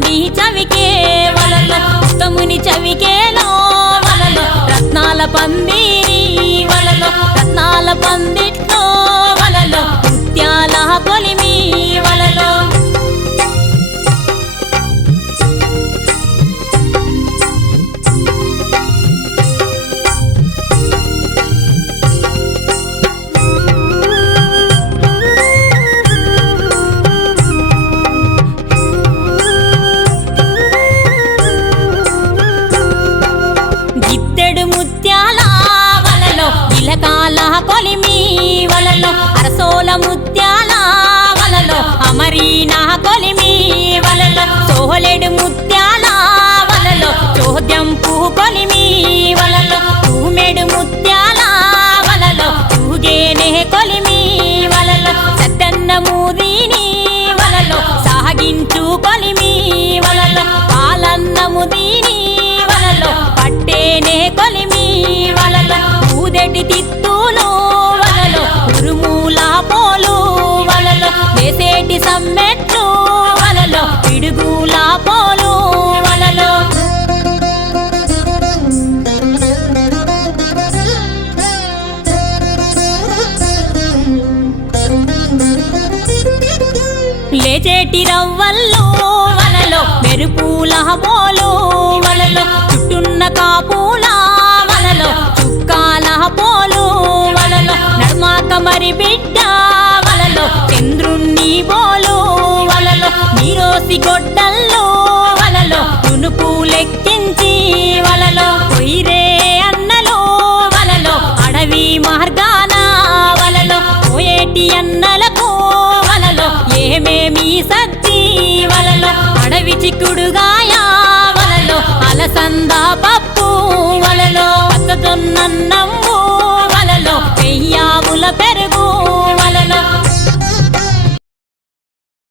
తమ్ముడి చవికే వలలో ఉత్తముని చవికేలో వలలో రత్నాల పందిరి వలలో రత్నాల పందిట్లో వలలో ముత్యాల కొలిమి వలలో ముత్యాల వలలో ఇలకాల కొలిమి వలలో అరసోల ముత్యాల వలలో అమరీన కొలిమి వలలో సోహలేడు ముత్యాల వలలో చోద్యంపు కొలిమి వలలో తూమెడు ముత్యాల వలలో తూగేనే కొలిమి వలలో సద్దన్న మూదిని వలలో సాగించు కొలిమి వలలో పాలన్న ముదిని వలలో పట్టేనే కొలిమి వలలో ఊదటి తిత్తులు వలలో ఉరుమూల పోలు వలలో వేసేటి సమ్మెట్లు వలలో పిడుగుల పోలు వలలో లేచేటి రవ్వల్లో వలలో మెరుపుల పోలు వలలో చుట్టున్న కాపుల వలలో చుక్కాల పోలు వలలో నడుమాక మరి బిడ్డ వలలో చంద్రుణ్ణి పోలు వలలో నీరోసి గొడ్డల